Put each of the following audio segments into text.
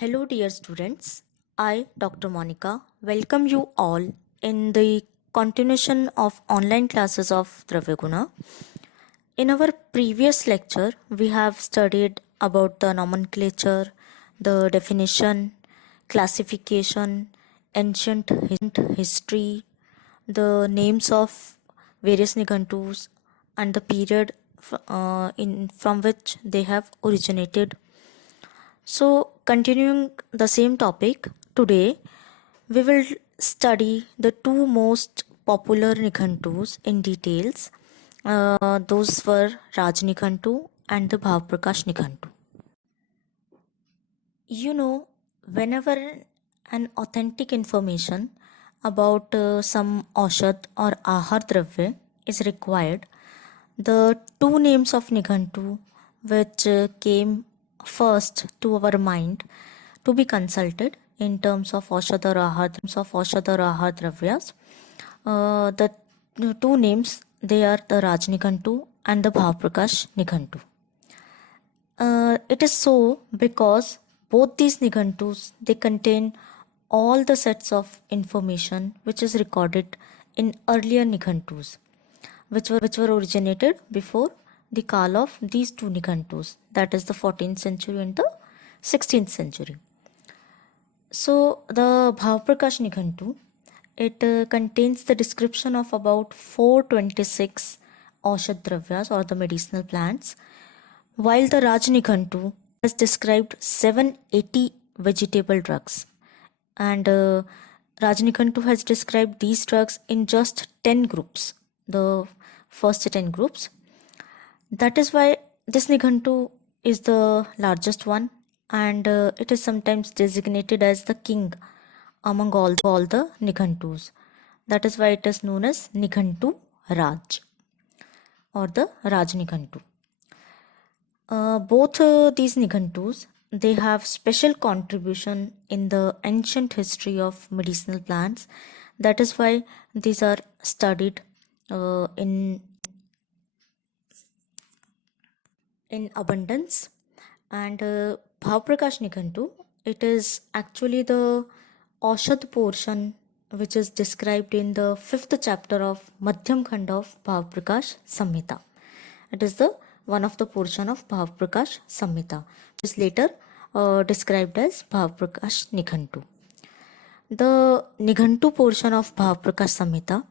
Hello, dear students. I, Dr. Monica, welcome you all in the continuation of online classes of Dravyaguna. In our previous lecture, we have studied about the nomenclature, the definition, classification, ancient history, the names of various Nigantus, and the period from which they have originated. So, continuing the same topic, today we will study the two most popular Nikhantus in details. Those were Raj Nikhantu and the Bhavprakash Nikhantu. You know, whenever an authentic information about some Aushad or Ahar Dravya is required, the two names of Nikhantu which came first to our mind to be consulted in terms of Aushad or Ahar Dravyas. The two names, they are the Raj Nikhantu and the Bhavprakash Nikhantu. It is so because both these Nigantus, they contain all the sets of information which is recorded in earlier Nigantus, which were originated before the Kal of these two Nigantus, that is the 14th century and the 16th century. So the Bhavprakash Nigantu, it contains the description of about 426 Aushad Dravyas or the medicinal plants, while the Raj Nikhantu has described 780 vegetable drugs. And Raj Nikhantu has described these drugs in just 10 groups, the first 10 groups. That is why this Nikhantu is the largest one, and it is sometimes designated as the king among all the Nikhantus. That is why it is known as Nikhantu Raj or the Raj Nikhantu. Both these Nigantus, they have special contribution in the ancient history of medicinal plants. That is why these are studied in abundance. And Bhavprakash Nigantu, it is actually the Aushad portion which is described in the 5th chapter of Madhyam Khanda of Bhavprakash Samhita. It is the one of the portion of Bhavprakash Samhita, which is later described as Bhavprakash Nikhantu. The Nikhantu portion of Bhavprakash Samhita,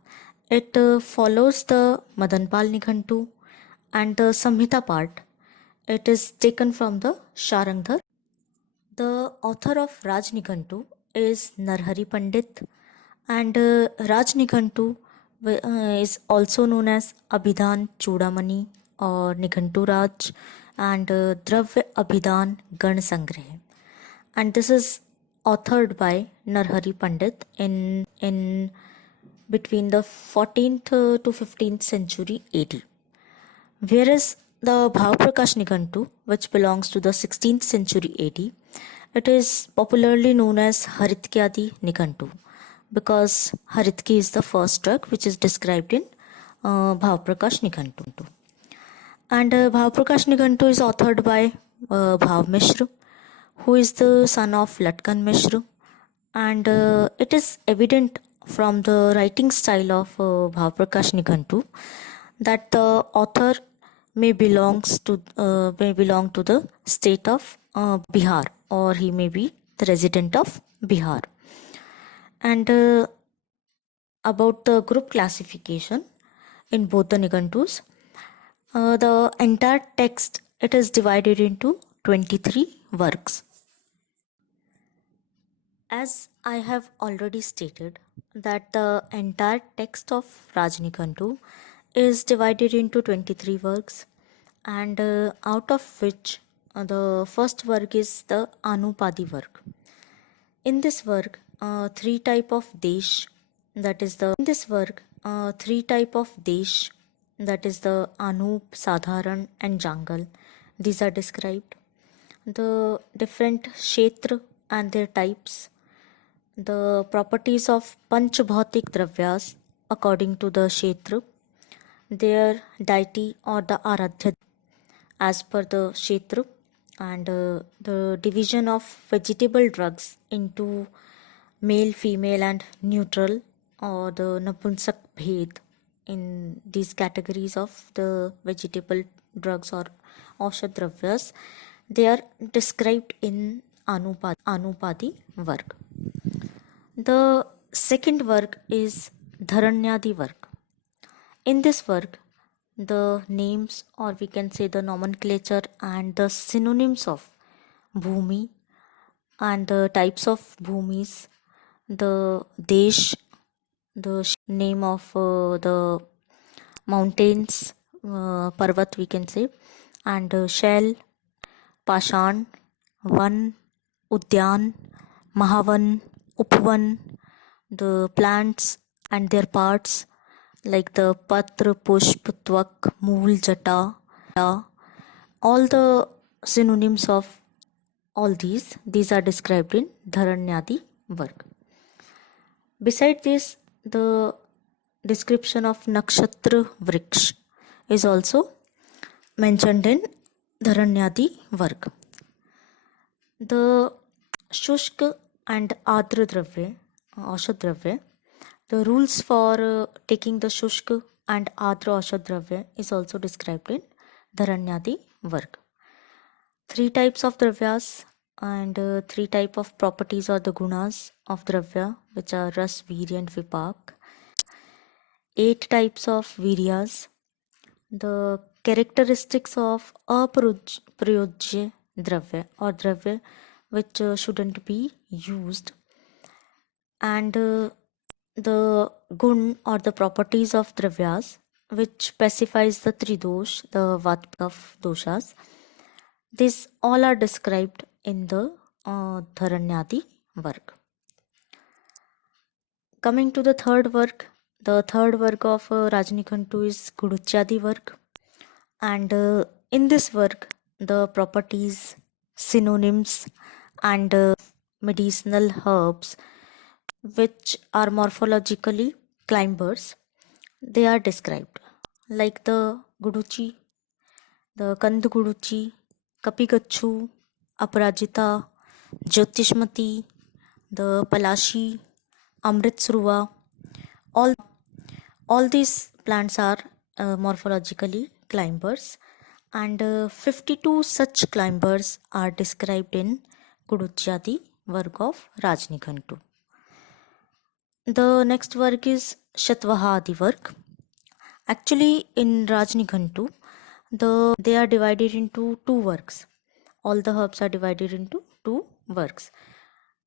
it follows the Madanpal Nikhantu, and the Samhita part, it is taken from the Sharangdhar. The author of Raj Nikhantu is Narhari Pandit, and Raj Nikhantu is also known as Abhidhan Chudamani or Nikhantu Raj and Dravya Abhidhan Gan Sangrah. And this is authored by Narhari Pandit in between the 14th to 15th century AD. Whereas the Bhavprakash Nikhantu, which belongs to the 16th century AD, it is popularly known as Haritkyadi Nikhantu because Haritki is the first drug which is described in Bhavprakash Nikhantu. And Bhavprakash Nikhantu is authored by Bhav Mishra, who is the son of Latkan Mishra, and it is evident from the writing style of Bhavprakash Nikhantu that the author may belong to the state of Bihar, or he may be the resident of Bihar. And about the group classification in both the Nigantus, the entire text, it is divided into 23 works. As I have already stated that the entire text of Raj Nikhantu is divided into 23 works, and out of which the first work is the Anupadi work. In this work, three type of desh, that is the Anup, Sadharan and Jangal. These are described. The different kshetra and their types, the properties of Panchbhautik Dravyas according to the kshetra, their deity or the Aradhya as per the kshetra, and the division of vegetable drugs into male, female, and neutral, or the Napunsak Bhed in these categories of the vegetable drugs or Aushadravyas. They are described in Anupadi Varg. The second work is Dharanyadi work. In this work, the names, or we can say the nomenclature and the synonyms of Bhumi and the types of Bhumis, the Desh, the name of the mountains, Parvat we can say, and Shell, Pashan, Van, Udyan, Mahavan, Upvan, the plants and their parts like the Patra, Pushp, Twak, Mool, Jata, all the synonyms of all these are described in Dharanyadi work. Beside this, the description of Nakshatra Vriksh is also mentioned in Dharanyadi work. The Shushk and Adra Dravya, Aushadravya, the rules for taking the Shushk and Adra Aushadravya is also described in Dharanyadi work. 3 types of dravyas and 3 type of properties or the gunas of dravya, which are ras, virya and vipak. 8 types of viryas, the characteristics of aprayojya dravya or dravya which shouldn't be used, and the gun or the properties of dravyas which specifies the 3 dosh, the vat of doshas. These all are described in the Dharanyadi work. Coming to the third work of Rajnikhantu is Guduchyadi work, and in this work the properties, synonyms and medicinal herbs which are morphologically climbers, they are described, like the Guduchi, the Kand Guduchi, Kapigachu, Aparajita, Jyotishmati, the Palashi, Amritsruva. All these plants are morphologically climbers, and 52 such climbers are described in Guduchyadi work of Rajnikhantu. The next work is Shatvahadi work. Actually, in Rajnikhantu, they are divided into 2 works. All the herbs are divided into 2 works.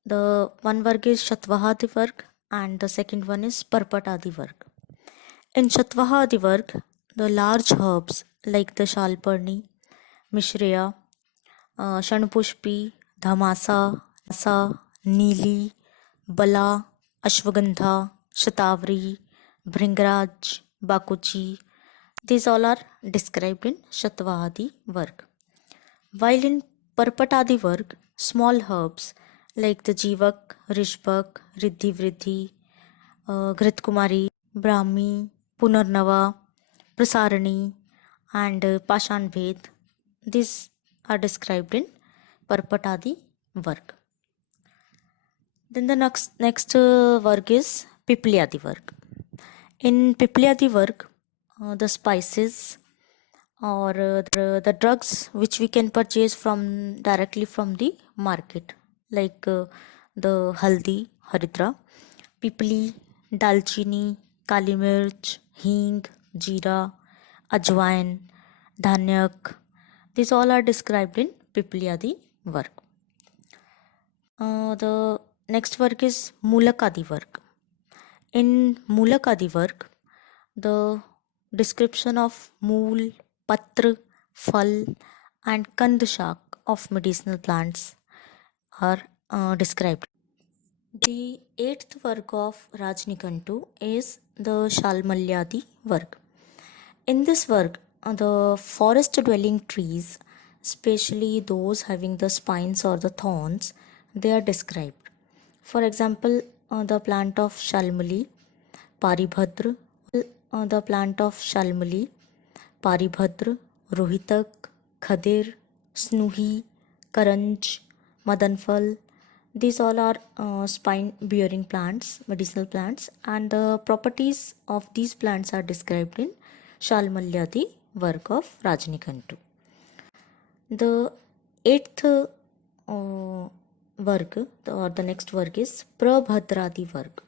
The one work is Shatvahadi work and the second one is Parpatadi work. In Shatvahadi work, the large herbs like the Shalparni, Mishreya, Shanupushpi, Dhamasa, Neeli, Bala, Ashwagandha, Shatavari, Bhringraj, Bakuchi, these all are described in Shatvahadi work. While in Parpatadi work, small herbs like the Jivak, Rishbak, Riddhi Vriddhi, Gritkumari, Brahmi, Punarnava, Prasarani, and Pashan Bhed, these are described in Parpatadi work. Then the next work is Piplyadi work. In Piplyadi work, the spices or the drugs which we can purchase directly from the market, like the haldi, haridra, pipli, dalchini, kali mirch, hing, jeera, ajwain, dhanyak. These all are described in Piplyadi work. The next work is Mulakadi work. In Mulakadi work, the description of mool, patra, phal and kandshak of medicinal plants are described. The 8th work of Rajnikhantu is the Shalmalyadi work. In this work, the forest dwelling trees, especially those having the spines or the thorns, they are described. For example, the plant of Shalmali, Paribhadra, the plant of Shalmali, Paribhadra, Rohitak, Khadir, Snuhi, karanj, madanfal. These all are spine-bearing plants, medicinal plants, and the properties of these plants are described in Shalmalyadi work of Rajnikhantu. The eighth work, or the next work, is Prabhadradi work.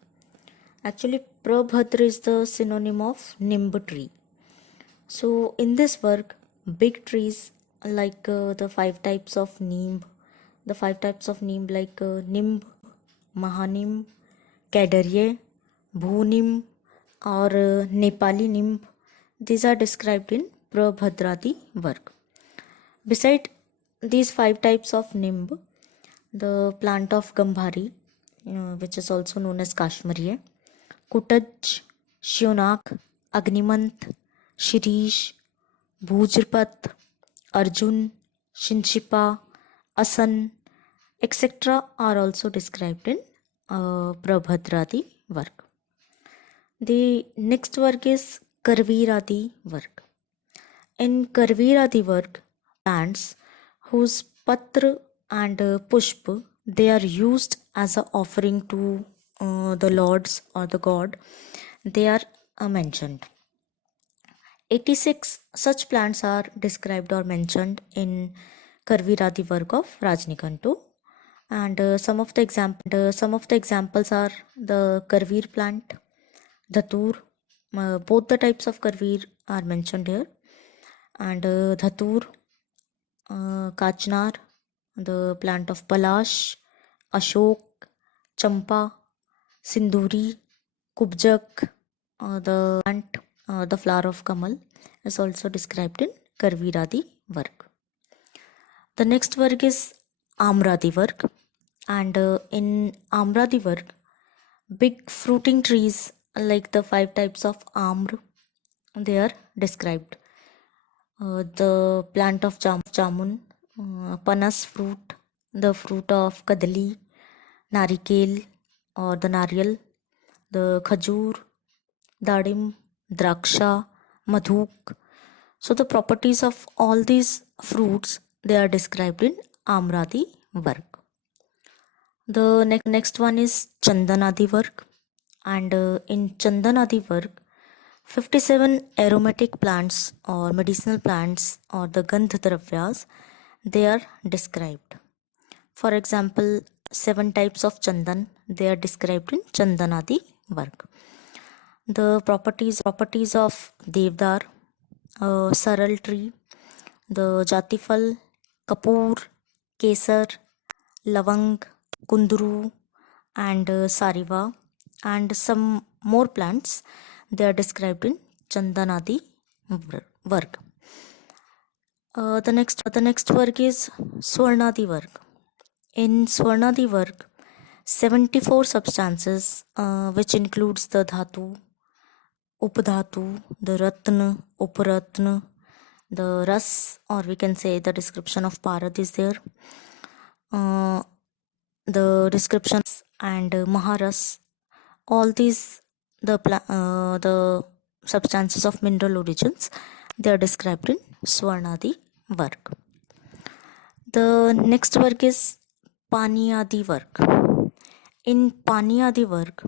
Actually, Prabhadra is the synonym of Nimb tree. So, in this work, big trees like the five types of Nimb, like Nimb, Mahanim, Kadarye, Bhunim, or Nepali Nimb, these are described in Prabhadradi work. Beside these five types of Nimb, the plant of Gambhari, which is also known as Kashmiri, Kutaj, Shionak, Agnimant, Shirish, Bhujrpat, Arjun, Shinshipa, Asan, etc. are also described in Prabhadradi work. The next work is Karviradi work. In Karviradi work, plants whose patra and pushp, they are used as an offering to the lords or the god, they are mentioned. 86 such plants are described or mentioned in Karviradi work of Rajnikhantu, and some of the examples are the Karvir plant, Dhatur. Both the types of Karvir are mentioned here, and Dhatur, Kachnar, the plant of Palash, Ashok, Champa, Sinduri, Kubjak, the flower of Kamal is also described in Karviradi work. The next work is Amradi work, and in Amradi work, big fruiting trees like the five types of Amr, they are described. The plant of Jamun, Panas fruit, the fruit of Kadali, Narikel or the Nariyal, the Khajur, Dadim, Draksha, Madhuk. So the properties of all these fruits, they are described in Amradi work. The next one is Chandanadi work, and in Chandanadi work, 57 aromatic plants or medicinal plants or the Gandhadravyas, they are described. For example, 7 types of Chandan, they are described in Chandanadi work. The properties of Devdar, Saral tree, the Jatifal, Kapoor, Kesar, Lavang, Kundru, and Sariva, and some more plants, they are described in Chandanadi work. The next work is Swarnadi work. In Swarnadi work, 74 substances, which includes the Dhatu, Upadhatu, the Ratna, Uparatna, the Ras, or we can say the description of Parat is there. The descriptions and Maharas, all these the substances of mineral origins, they are described in Swarnadi work. The next work is Paniyadi work. In Paniyadi work,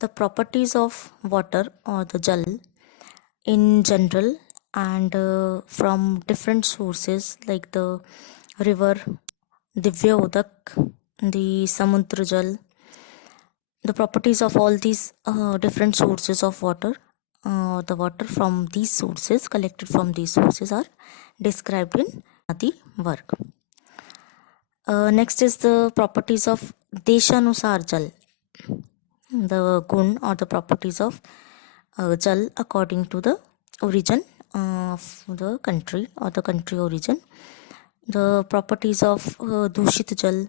the properties of water or the jal in general and from different sources like the river, Divya Udak, the Samudra Jal, the properties of all these different sources of water, the water from these sources, collected from these sources, are described in Nadi work. Next is the properties of Deshanusar Jal, the gun or the properties of Jal according to the origin of the country or the country origin, the properties of Dushit Jal,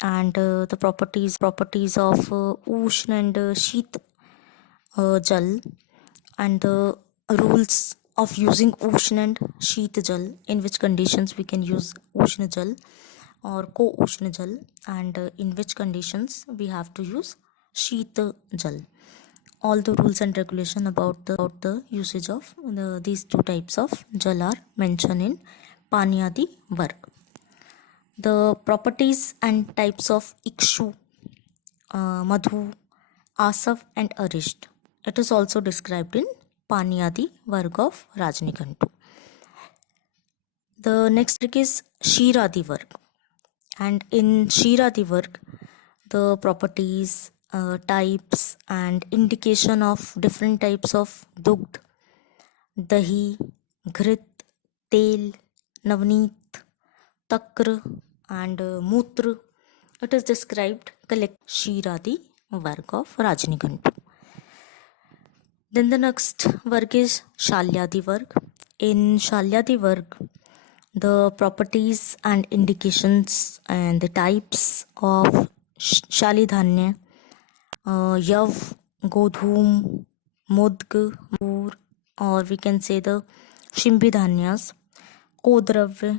and the properties of Ushn and Sheet Jal, and the rules of using Ushn and Sheet Jal, in which conditions we can use Ushn Jal or Co-Ushn Jal, and in which conditions we have to use Sheet Jal. All the rules and regulation about the usage of these two types of Jal are mentioned in Paniyadi work. The properties and types of Ikshu, Madhu, Asav and Arisht. It is also described in Paniyadi Varg of Rajnikantu. The next work is Shiradi Varg. And in Shiradi Varg, the properties, types and indication of different types of Dugdh, Dahi, Ghrit, Tel, Navneet, Takr and Mutra. It is described collect Shiradi Varg of Rajnikantu. Then the next work is Shalyadi Varg. In Shalyadi Varg, the properties and indications and the types of Shalidhanya, Yav, Godhum, Mudg, Moor, or we can say the Shimbidhanyas, Kodravya,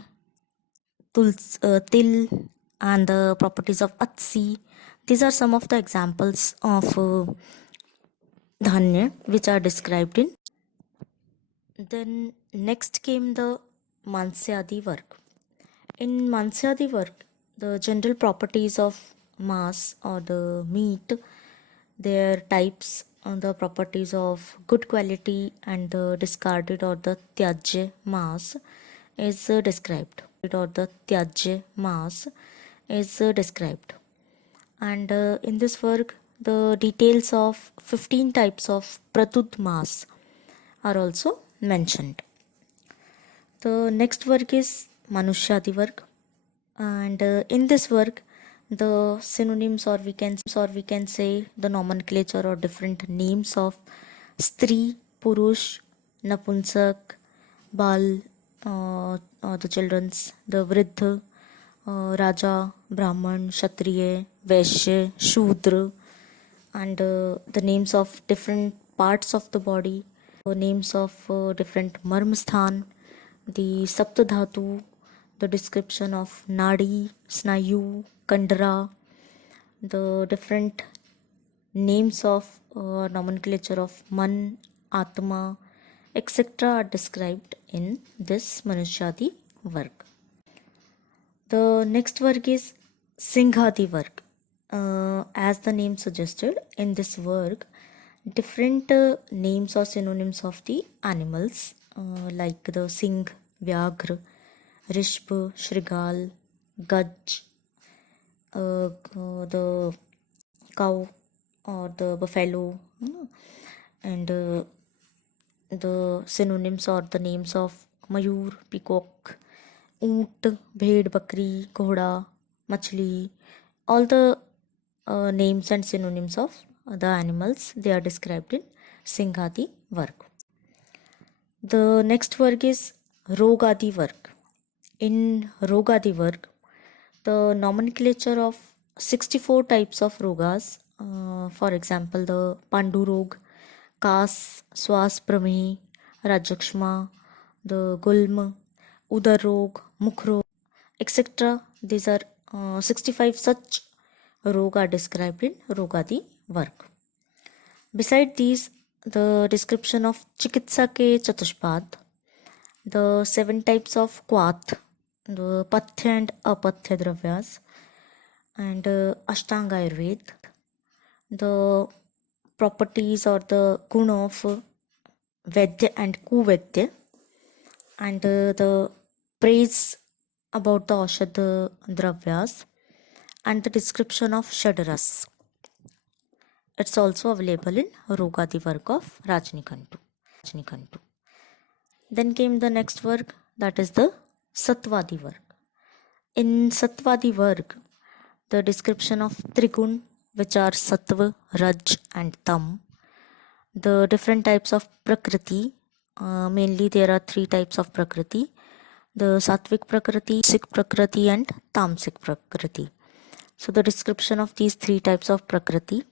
Til, and the properties of Atsi. These are some of the examples of Dhanya which are described in. Then next came the Mansyadi Varg. In Mansyadi Varg, the general properties of mass or the meat, their types, the properties of good quality and the discarded or the Tyajya mass is described. Or the Tyajya mass is described. And in this work, the details of 15 types of Pratud mass are also mentioned. The next work is Manushyadi Varg, and in this work, the synonyms or we can say the nomenclature or different names of Stri, Purush, Napunsak, Bal, the children's, the Vriddha, Raja, Brahman, Kshatriya, Vaishya, Shudra, and the names of different parts of the body, names of different marmsthan, the Saptadhatu, the description of Nadi, Snayu, Kandra, the different names of nomenclature of Man, Atma, etc. are described in this Manushyadi Varg. The next Varg is Singhadi Varg. As the name suggested, in this Varg, different names or synonyms of the animals like the Singh, Vyaghra, Rishp, Shrigal, Gaj, the cow or the buffalo, and the synonyms or the names of Mayur, Peacock, Oot, Bhed, Bakri, Ghoda, Machli, all the names and synonyms of the animals, they are described in Singhadi Varg. The next Varg is Rogadi Varg. In Rogadi Varg, the nomenclature of 64 types of rogas, for example, the Pandu Rog, Kas, Swas Pramehi, Rajakshma, the Gulm, Udar Rog, Mukh Rog, etc. These are 65 such rog are described in Rogadi Varg. Beside these, the description of Chikitsa ke Chatushpad, the 7 types of Kwat, the Pathya and Apathya Dravyas, and Ashtanga Ayurved, the properties or the gun of Vedya and Kuvedya, and the praise about the Aushadha Dravyas, and the description of Shadaras. It's also available in Rogadi Varg of Rajnikantu. Then came the next Varg, that is the Satvadi Varg. In Satvadi Varg, the description of Trigun, which are Sattva, Raj and Tam, the different types of Prakriti, mainly there are 3 types of Prakriti, the Sattvic Prakriti, Sik Prakriti and Tamsik Prakriti. So the description of these 3 types of Prakriti,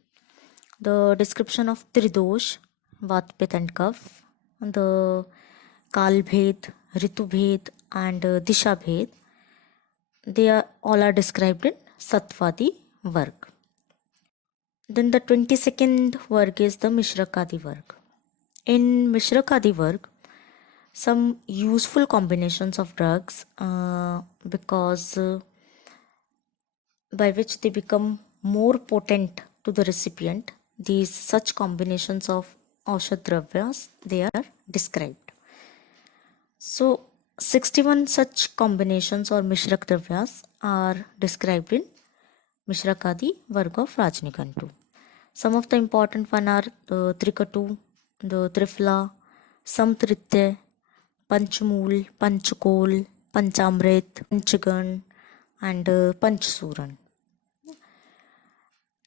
the description of Tridosh, Vat, Pit and Kaph, the Kal Bhed, Ritu Bhed and Disha Bhed, they are all are described in Satvadi Varg. Then the 22nd Varg is the Mishrakadi Varg. In Mishrakadi Varg, some useful combinations of drugs because by which they become more potent to the recipient. These such combinations of Aushad Dravyas, they are described. So 61 such combinations or Mishrak Dravyas are described in Mishrakadi Varga of Rajnikantu. Some of the important one are the Trikatu, the Trifla, Samtritya, Panchmool, Panchkol, Panchamrit, Panchagan, and Panchsuran.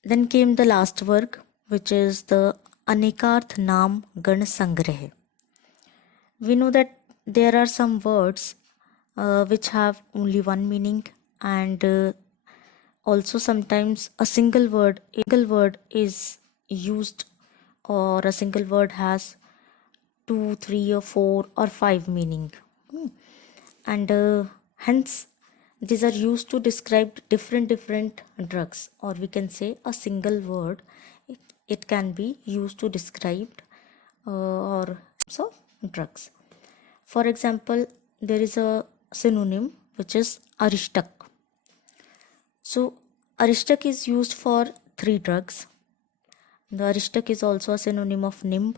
Then came the last work, which is the Anekarth Naam Gan Sangrah. We know that there are some words which have only one meaning, and also sometimes a single word is used, or a single word has 2, 3 or 4 or 5 meaning. And hence these are used to describe different drugs, or we can say a single word, it can be used to describe or so drugs. For example, there is a synonym which is Arishtak. So Arishtak is used for 3 drugs. The Arishtak is also a synonym of Nimb.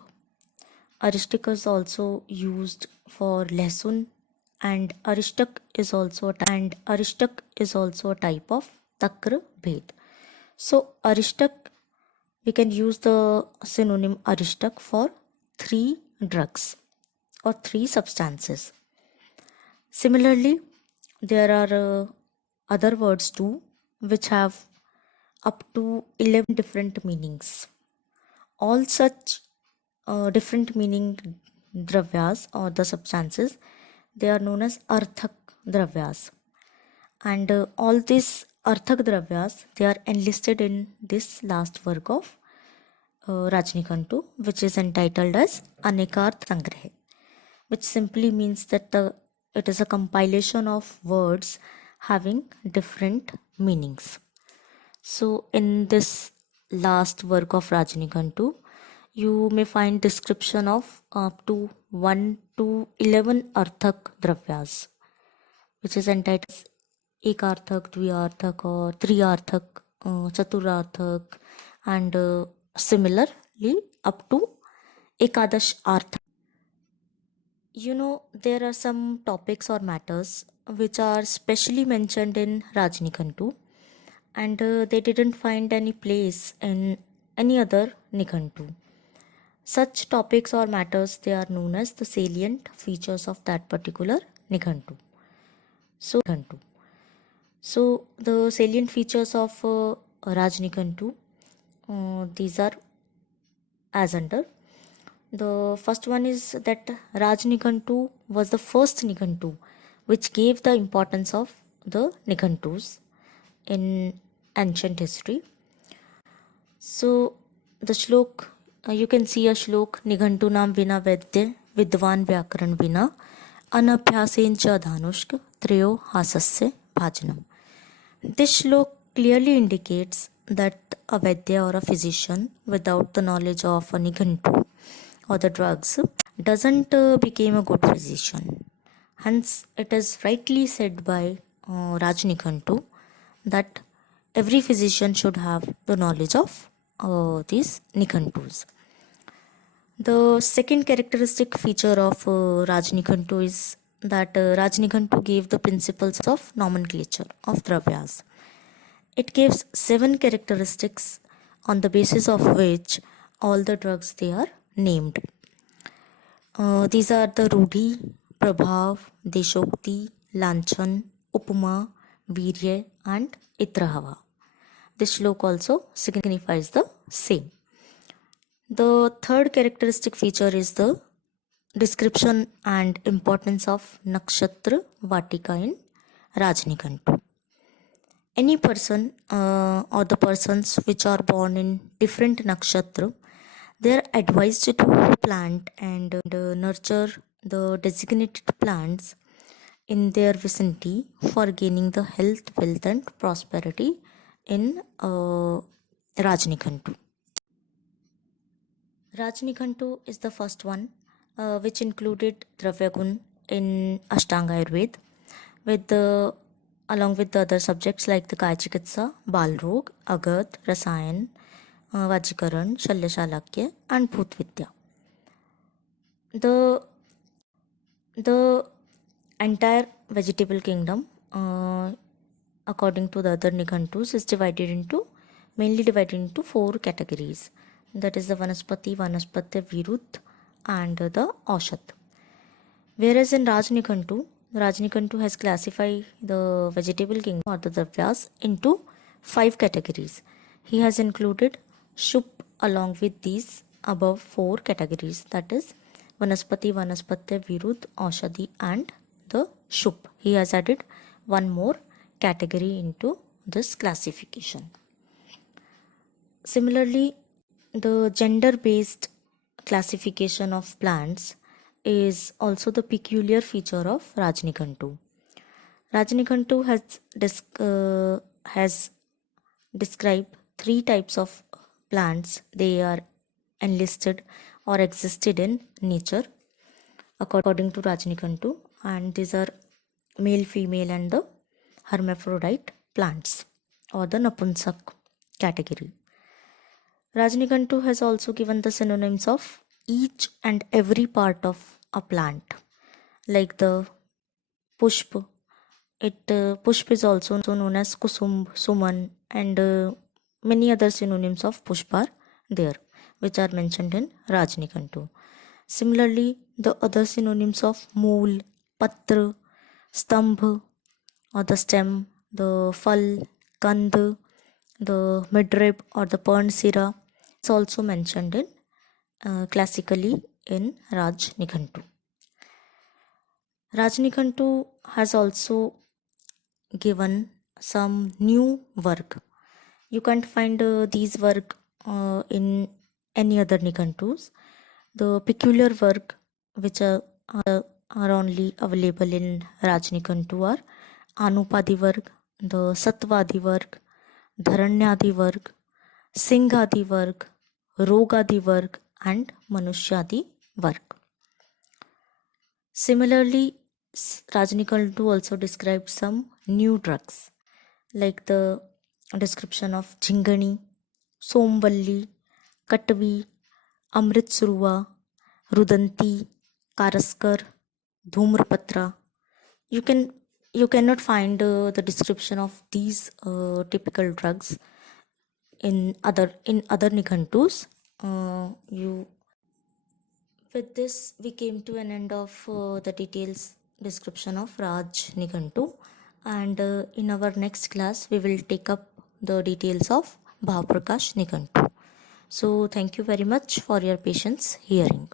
Arishtak is also used for Lesun, and Arishtak is also a type of Takra Bhed. So Arishtak, we can use the synonym Arishtak for 3 drugs or 3 substances. Similarly, there are other words too which have up to 11 different meanings. All such different meaning dravyas or the substances, they are known as arthak dravyas. And all these arthak dravyas, they are enlisted in this last work of Rajnikantu, which is entitled as Anekarth Sangrah, which simply means that it is a compilation of words having different meanings. So in this last work of Rajnikantu, you may find description of up to 1 to 11 arthak dravyas, which is entitled Ekarthak, Dviarthak or Triarthak, Chaturarthak, and similarly up to Ekadash Arthak. You know, there are some topics or matters which are specially mentioned in Rajnikantu, and they didn't find any place in any other Nikantu. Such topics or matters, they are known as the salient features of that particular Nikantu. So the salient features of Rajnikantu, these are as under. The first one is that Rajnikantu was the first Nikantu which gave the importance of the Nikantus in ancient history. So the shlok, you can see a shlok, Nigantu naam vina vedya vidvan vyakaran vina anabhyasen cha dhanushk treyo hasasya bhajanam. This shlok clearly indicates that a Vaidya or a physician without the knowledge of a Nigantu or the drugs doesn't become a good physician. Hence, it is rightly said by Rajnikantu that every physician should have the knowledge of these Nikantus. The second characteristic feature of Rajnikantu is that Rajnikantu gave the principles of nomenclature of dravyas. It gives 7 characteristics on the basis of which all the drugs they are named. These are the Rudhi, Prabhav, Deshokti, Lanchan, Upama, Virya, and Itrahava. This shlok also signifies the same. The third characteristic feature is the description and importance of Nakshatra Vatika in Rajnikantu. Any person or the persons which are born in different nakshatra, they are advised to plant and nurture the designated plants in their vicinity for gaining the health, wealth, and prosperity in Rajnikantu. Rajnikantu is the first one which included Dravyagun in Ashtanga Ayurveda with the along with the other subjects like the काय चिकित्सा, बाल रोग, अगध, रसायन, वाजीकरण, शल्यशालाक्य and भूतविद्या. The entire vegetable kingdom, according to the other Nightus, is mainly divided into 4 categories. That is the Vanaspati, Vanaspatya, Virudh and the Aushad. Whereas in Raj Nightu has classified the vegetable kingdom or the Dravyas into 5 categories. He has included Shup along with these above 4 categories, that is Vanaspati, Vanaspatya, Virudh, Aushadhi and the Shup. He has added one more category into this classification. Similarly, the gender-based classification of plants is also the peculiar feature of Rajnikantu. Rajnikantu has described 3 types of plants. They are enlisted or existed in nature according to Rajnikantu, and these are male, female and the hermaphrodite plants or the Napunsak category. Rajnikantu has also given the synonyms of each and every part of a plant, like the pushp. Pushp is also known as kusum, suman, and many other synonyms of pushp are there, which are mentioned in Rajnikantu. Similarly, the other synonyms of mool, patra, stambh or the stem, the phal, kand, the midrib or the pernshira is also mentioned in classically in Rajnikantu. Rajnikantu has also given some new work. You can't find these work in any other Nikantus. The peculiar work which are only available in Rajnikantu are Anupadi Varg, the Satvadi Varg, Dharanyadi Varg, Singhadi Varg, Rogadi Varg and Manushyadi Varg. Similarly, Rajnikantu also describes some new drugs like the description of Jhingani, Somvalli, Katvi, Amritsuruva, Rudanti, Karaskar, Dhumrapatra. You cannot find the description of these typical drugs in other Nikantus. With this, we came to an end of the details description of Raj Nikantu, and in our next class we will take up the details of Bhav Prakash Nikantu. So thank you very much for your patience hearing.